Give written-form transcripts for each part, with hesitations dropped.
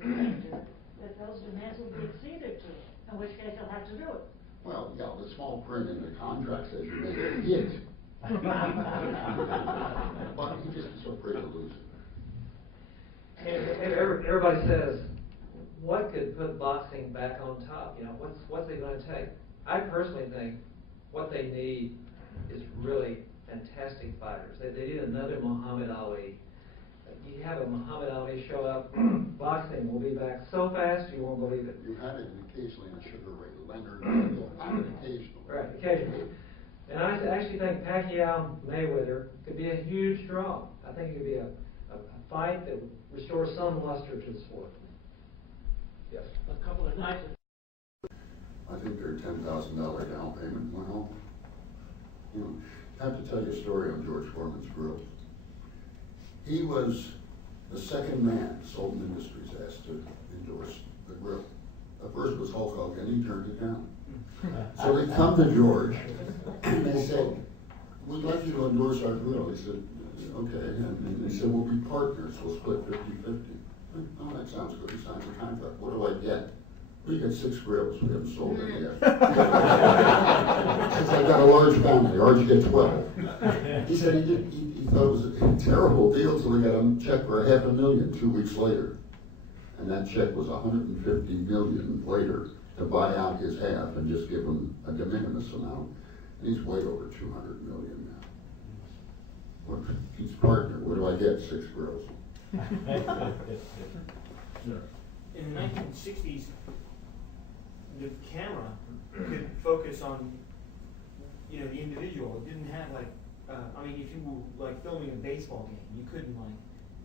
to the danger that those demands will be acceded to, in which case they'll have to do it. Well, yeah, the small print in the contract says you make a hit. But he just is afraid to lose it. And everybody says, what could put boxing back on top? You know, what's it going to take? I personally think what they need is really fantastic fighters. They need another Muhammad Ali. You have a Muhammad Ali show up, boxing will be back so fast you won't believe it. You had it occasionally in a Sugar Ray Leonard, had it occasionally. Right, occasionally. And I actually think Pacquiao Mayweather could be a huge draw. I think it could be a fight that would restore some luster to the sport. Yes. A couple of nights. I think their $10,000 down payment went home. You know, I have to tell you a story on George Foreman's grill. He was the second man Sultan Industries asked to endorse the grill. The first was Hulk Hogan, he turned it down. So they come to George and they said, we'd like you to endorse our grill. He said, okay. And they said, we'll be partners, we'll split 50-50. Oh, that sounds good. He signed the contract. What do I get? We get 6 grills. We haven't sold any yet. Since I've got a large family, ours get 12. He said he thought it was a terrible deal till he got a check for $500,000 2 weeks later. And that check was $150 million later to buy out his half and just give him a de minimis amount. And he's way over $200 million now. He's partner. What do I get? 6 grills. In the 1960s, the camera could focus on, you know, the individual. It didn't have like, I mean, if you were like filming a baseball game, you couldn't like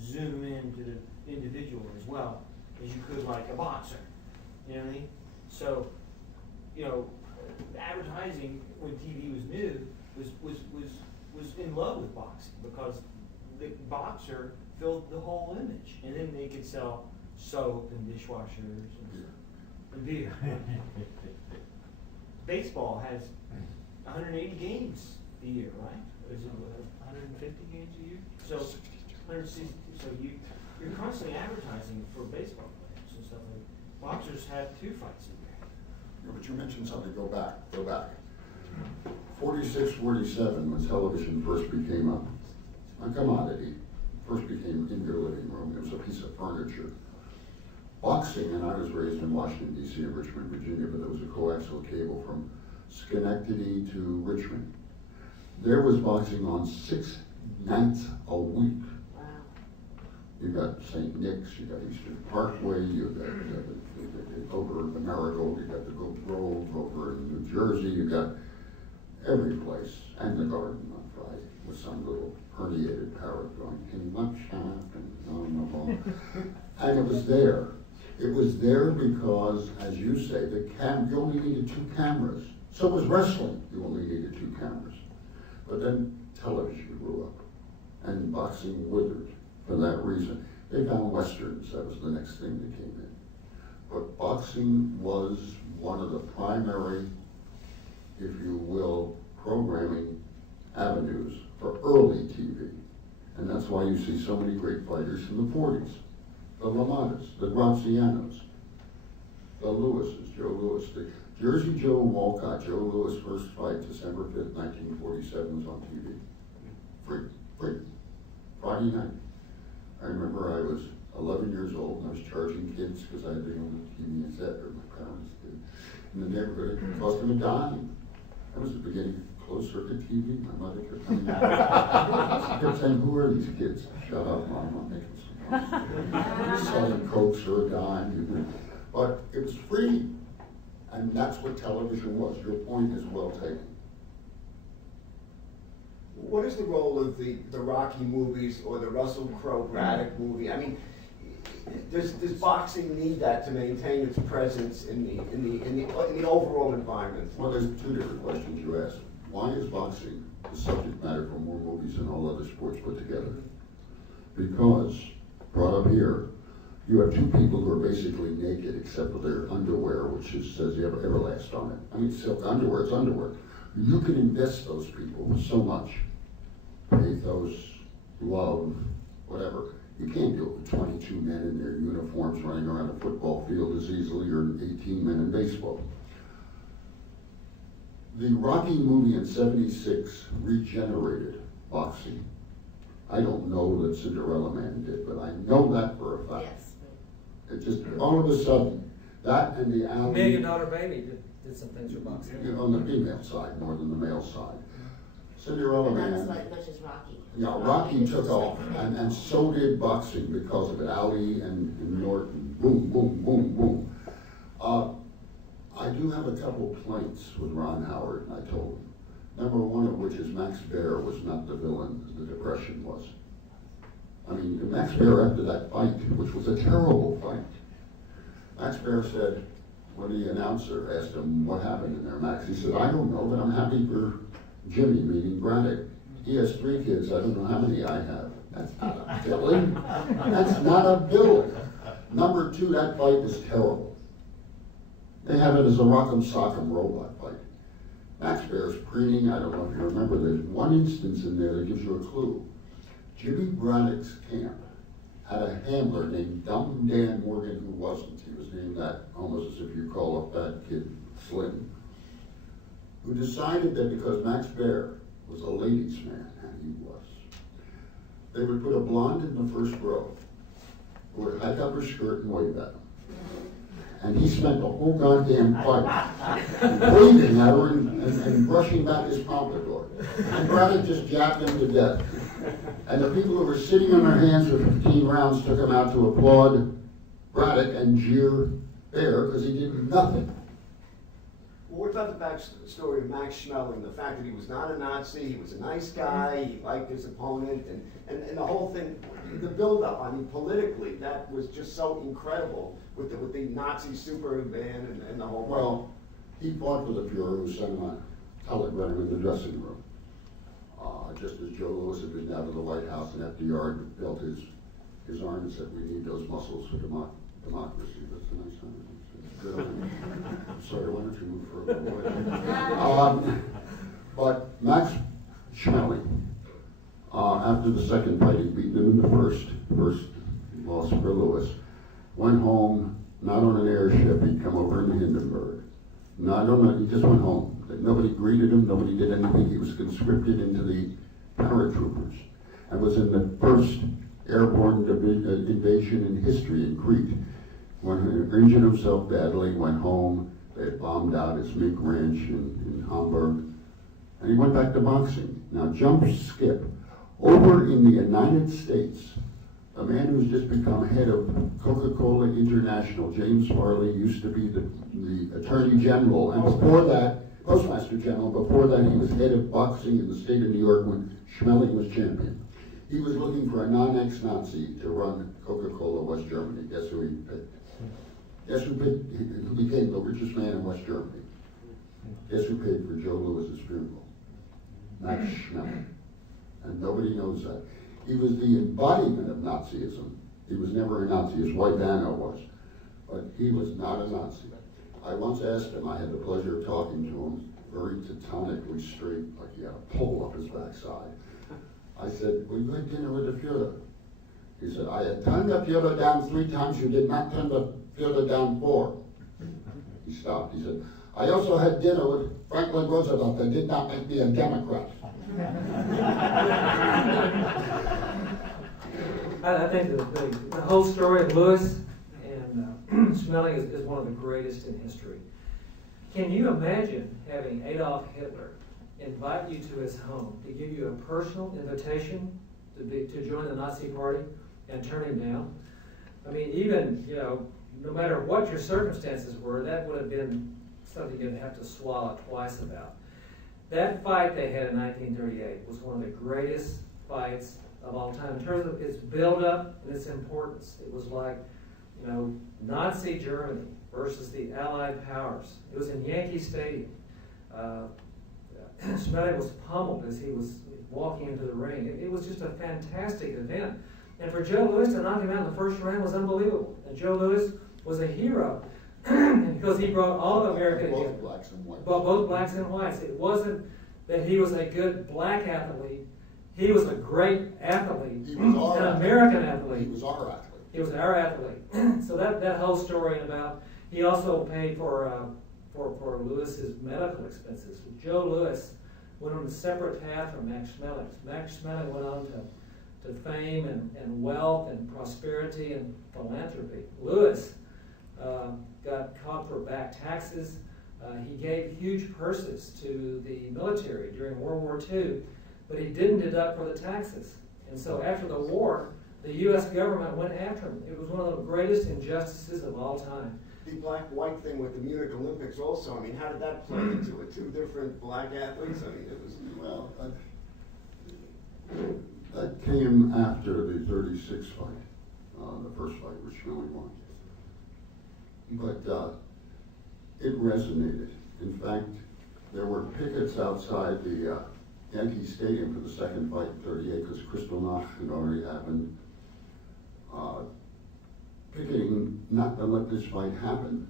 zoom into the individual as well as you could like a boxer. You know what I mean? So, you know, advertising when TV was new was in love with boxing because the boxer filled the whole image, and then they could sell soap and dishwashers and beer. Baseball has 180 games a year, right? Or is it 150 games a year? So, 160. So you're constantly advertising for baseball players and stuff like that. Boxers have 2 fights a year. Yeah, but you mentioned something. Go back. 46, 47, when television first became a commodity, first became in your living room. It was a piece of furniture. Boxing, and I was raised in Washington, D.C. and Richmond, Virginia, but there was a coaxial cable from Schenectady to Richmond. There was boxing on 6 nights a week. Wow. You got St. Nick's, you got Eastern Parkway, you got over the Marigold, you got the Grove over in New Jersey, you got every place, and the Garden on Friday with some little herniated parrot going, "Can much happen?" No. And it was there. It was there because, as you say, you only needed 2 cameras. So was wrestling. You only needed 2 cameras. But then television grew up, and boxing withered for that reason. They found westerns. That was the next thing that came in. But boxing was one of the primary, if you will, programming avenues for early TV. And that's why you see so many great fighters from the 40s. The Lamadas, the Grazianos, the Lewises, Joe Louis, the Jersey Joe Walcott, Joe Louis' first fight, December 5th, 1947, was on TV. Free. Friday night. I remember I was 11 years old and I was charging kids because I had been on the TV set, or my parents did, in the neighborhood. It cost them a dime. That was the beginning of closed circuit TV. My mother kept coming out. She kept saying, "Who are these kids?" "Shut up, Mom, I'm making some noise." Selling Cokes for a dime. But it was free. And that's what television was. Your point is well taken. What is the role of the Rocky movies or the Russell Crowe Braddock movie? I mean, does boxing need that to maintain its presence in the overall environment? Well, there's 2 different questions you asked. Why is boxing the subject matter for more movies than all other sports put together? Because, brought up here, you have 2 people who are basically naked except for their underwear, which says Everlast on it. I mean, silk underwear, it's underwear. You can invest those people with so much pathos, love, whatever, You can't do it with 22 men in their uniforms running around a football field as easily, or 18 men in baseball. The Rocky movie in '76 regenerated boxing. I don't know that Cinderella Man did, but I know that for a fact. Yes. It just, all of a sudden, that and the alley. $1 Million Baby did some things for boxing. You know, on the female side more than the male side. Cinderella And Man. not as much as Rocky. Yeah, Rocky was took just off, like- and so did boxing because of it. Ali and Norton, boom, boom, boom, boom. I do have a couple plaints with Ron Howard, and I told him. Number one of which is Max Baer was not the villain as the Depression was. I mean, Max Baer after that fight, which was a terrible fight, Max Baer said, when the announcer asked him what happened in there, Max, he said, I don't know, but I'm happy for Jimmy, meaning Braddock. He has 3 kids, I don't know how many I have. That's not a villain. That's not a villain. Number 2, that fight was terrible. They have it as a rock'em sock'em robot fight. Max Baer's preening, I don't know if you remember, there's one instance in there that gives you a clue. Jimmy Braddock's camp had a handler named Dumb Dan Morgan who wasn't. He was named that almost as if you call a fat kid slim. Who decided that because Max Baer was a ladies' man, and he was, they would put a blonde in the first row who would hike up her skirt and wave at him. And he spent the whole goddamn fight waving at her and brushing back his pompadour. And Braddock just jabbed him to death. And the people who were sitting on their hands for 15 rounds took him out to applaud Braddock and jeer Baer because he did nothing. Well, what about the backstory of Max Schmeling? The fact that he was not a Nazi, he was a nice guy, he liked his opponent, and the whole thing, the build-up, I mean, politically, that was just so incredible with the Nazi Superman and the whole. Well, he fought for the Fuhrer who sent him a telegram in the dressing room. Just as Joe Louis had been down to the White House and FDR felt his arm and said, we need those muscles for democracy. That's a nice arm. Good arm. I'm sorry, why don't you move further away? But Max Schmeling, after the second fight, he'd beaten him in the first loss for Louis, went home, not on an airship, he'd come over in Hindenburg. He just went home. Nobody greeted him, nobody did anything. He was conscripted into the paratroopers and was in the first airborne invasion in history in Crete. When he injured himself badly, went home, they had bombed out his mink ranch in Hamburg, and he went back to boxing. Now jump skip. Over in the United States, a man who's just become head of Coca-Cola International, James Farley, used to be the Attorney General, and before that, Postmaster General. Before that, he was head of boxing in the state of New York when Schmeling was champion. He was looking for a non-ex-Nazi to run Coca-Cola West Germany. Guess who he picked? Guess who became the richest man in West Germany? Guess who paid for Joe Louis's funeral? Max Schmeling. And nobody knows that. He was the embodiment of Nazism. He was never a Nazi, as White Dano was. But he was not a Nazi. I once asked him, I had the pleasure of talking to him, very teutonically straight, like he had a pole up his backside. I said, will you have dinner with the Fuhrer? He said, I had turned the Fuhrer down 3 times, you did not turn the Fuhrer down 4. He stopped, he said, I also had dinner with Franklin Roosevelt, they did not make me a Democrat. I think the whole story of Louis and Schmeling is one of the greatest in history. Can you imagine having Adolf Hitler invite you to his home to give you a personal invitation to join the Nazi Party and turn him down? I mean, even, no matter what your circumstances were, that would have been something you'd have to swallow twice about. That fight they had in 1938 was one of the greatest fights of all time in terms of its build-up and its importance. It was like, Nazi Germany versus the Allied powers. It was in Yankee Stadium. Schmeling was pummeled as he was walking into the ring. It was just a fantastic event. And for Joe Louis to knock him out in the first round was unbelievable. And Joe Louis was a hero because he brought all of America together. Both blacks and whites. Well, both blacks and whites. It wasn't that he was a good black athlete. He was a great athlete, He was our an athlete. American athlete. He was our athlete. He was our athlete. So that whole story about, he also paid for Lewis's medical expenses. Joe Louis went on a separate path from Max Schmeling. Max Schmeling went on to fame and wealth and prosperity and philanthropy. Lewis got caught for back taxes. He gave huge purses to the military during World War II, but he didn't deduct for the taxes. And so after the war, the U.S. government went after him. It was one of the greatest injustices of all time. The black-white thing with the Munich Olympics also, I mean, how did that play into it? Two different black athletes? I mean, it was... Well, that came after the 36 fight, the first fight which Schmeling won. But it resonated. In fact, there were pickets outside the Yankee Stadium for the second fight in 38 because Kristallnacht had already happened. Picketing not to let this fight happen,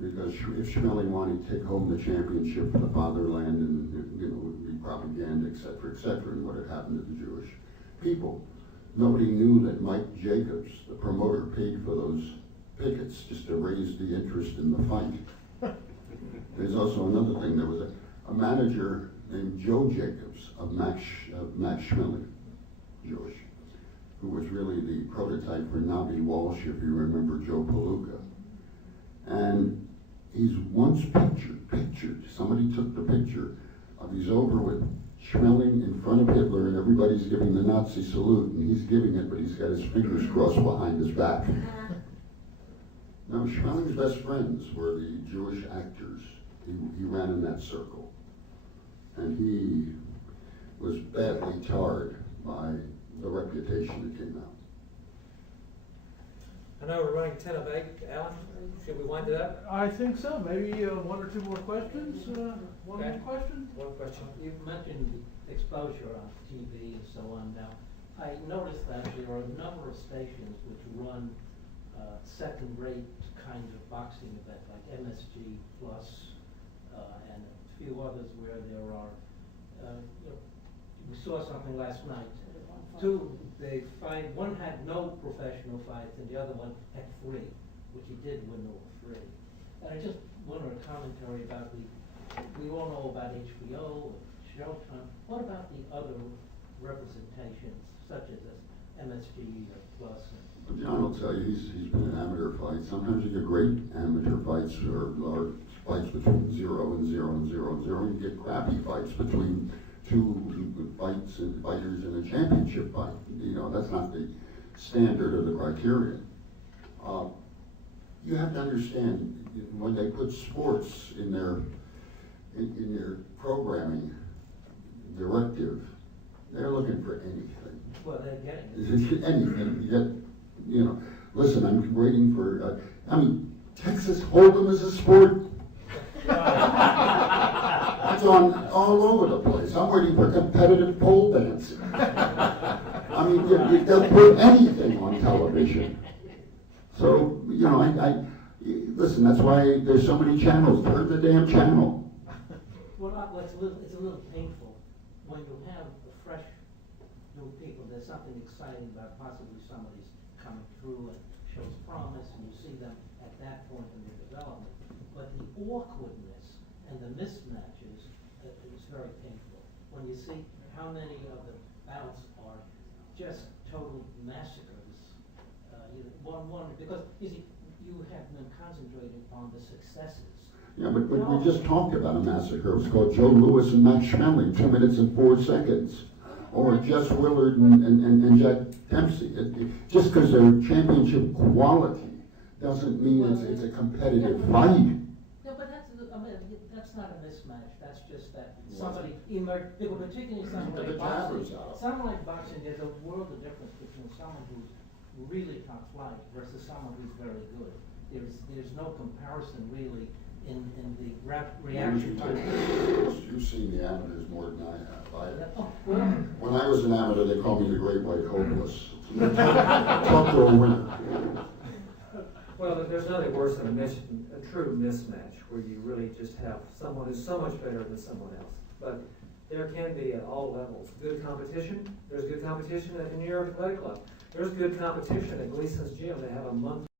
because if Schmeling wanted to take home the championship for the fatherland and, you know, would be propaganda, et cetera, and what had happened to the Jewish people. Nobody knew that Mike Jacobs, the promoter, paid for those pickets just to raise the interest in the fight. There's also another thing. There was a manager named Joe Jacobs of Max Schmeling, Jewish, who was really the prototype for Nabi Walsh, if you remember Joe Palooka. And he's once pictured, somebody took the picture of he's over with Schmeling in front of Hitler and everybody's giving the Nazi salute and he's giving it, but he's got his fingers crossed behind his back. Now, Schmeling's best friends were the Jewish actors. He ran in that circle. And he was badly tarred by the reputation that came out. I know we're running 10 of 8. Alan, should we wind it up? I think so. Maybe one or two more questions. One Okay. more question? One question. You've mentioned the exposure on TV and so on. Now, I noticed that there are a number of stations which run second-rate kind of boxing events, like MSG Plus, and a few others where there are, we saw something last night. One had no professional fights and the other one had 3, which he did win all 3. And I just wonder a commentary about we all know about HBO, Showtime. What about the other representations, such as this MSG Plus? Well, John will tell you he's been in amateur fights. Sometimes you get great amateur fights or fights between 0 and 0 and 0 and 0. You get crappy fights between 2 fighters in a championship fight. You know, that's not the standard or the criterion. You have to understand, when they put sports in their programming directive, they're looking for anything. Well, they're getting it. Anything. You know, listen, I'm waiting for, Texas Hold'em is a sport. It's on all over the place. I'm waiting for competitive pole dancing. They'll put anything on television. So, you know, listen, that's why there's so many channels. Turn the damn channel. Well, it's a little painful when you have fresh new people. There's something exciting about possibly somebody's coming through and shows promise, and you see them at that point in their development. But the awkwardness and the mismatches is very painful. When you see how many of the bouts are just total massacres, because you see, you have been concentrating on the successes. Yeah, but we just talked about a massacre. It was called Joe Louis and Max Schmeling, 2 minutes and 4 seconds. Or Jess Willard and Jack Dempsey. Just because they're championship quality doesn't mean it's a competitive fight. No, but that's not a mismatch. That's just that somebody emerged, particularly someone like boxing. Someone like boxing, there's a world of difference between someone who's really top flight versus someone who's very good. There's no comparison really in the reaction time. You've seen the amateurs more than I have. Oh, well, When I was an amateur, they called me the Great White Hopeless. Talk to a winner. Well, there's nothing worse than a true mismatch where you really just have someone who's so much better than someone else. But there can be at all levels. Good competition, there's good competition at the New York Athletic Club. There's good competition at Gleason's Gym. They have a monthly